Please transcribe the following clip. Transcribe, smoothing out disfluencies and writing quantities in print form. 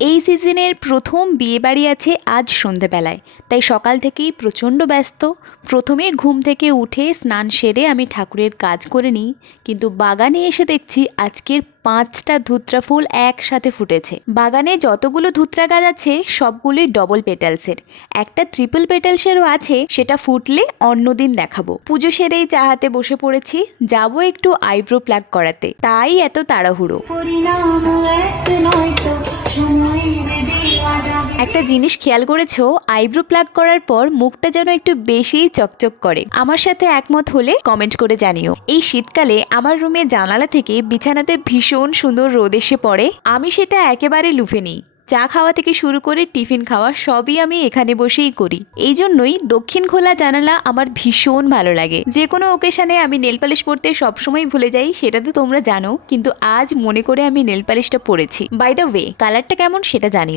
এই সিজনের প্রথম বিয়েবাড়ি আছে আজ সন্ধেবেলায়, তাই সকাল থেকেই প্রচণ্ড ব্যস্ত। প্রথমে ঘুম থেকে উঠে স্নান সেরে আমি ঠাকুরের কাজ করে নিই, কিন্তু বাগানে এসে দেখছি আজকের 5টা ধুত্রা ফুল একসাথে ফুটেছে। বাগানে যতগুলো ধুত্রা গাছ আছে সবগুলোই ডবল পেটালসের, একটা ট্রিপল পেটালসেরও আছে, সেটা ফুটলে অন্যদিন দেখাবো। পুজো সেরেই চা হাতে বসে পড়েছি, যাবো একটু আইব্রো প্লাগ করাতে, তাই এত তাড়াহুড়ো। একটা জিনিস খেয়াল করেছো, আইব্রো প্লাগ করার পর মুখটা যেন একটু বেশিই চকচক করে। আমার সাথে একমত হলে কমেন্ট করে জানিও। এই শীতকালে আমার রুমে জানালা থেকে বিছানাতে ভীষণ সুন্দর রোদ এসে পড়ে, আমি সেটা একেবারে লুফে নিই। চা খাওয়া থেকে শুরু করে টিফিন খাওয়া সবই আমি এখানে বসেই করি। এই জন্যই দক্ষিণ খোলা জানালা আমার ভীষণ ভালো লাগে। যে কোনো ওকেশনে আমি নেল পালিশ পরতে সবসময় ভুলে যাই, সেটা তো তোমরা জানো, কিন্তু আজ মনে করে আমি নেল পালিশটা পরেছি। বাই দ্য ওয়ে, কালারটা কেমন সেটা জানিও।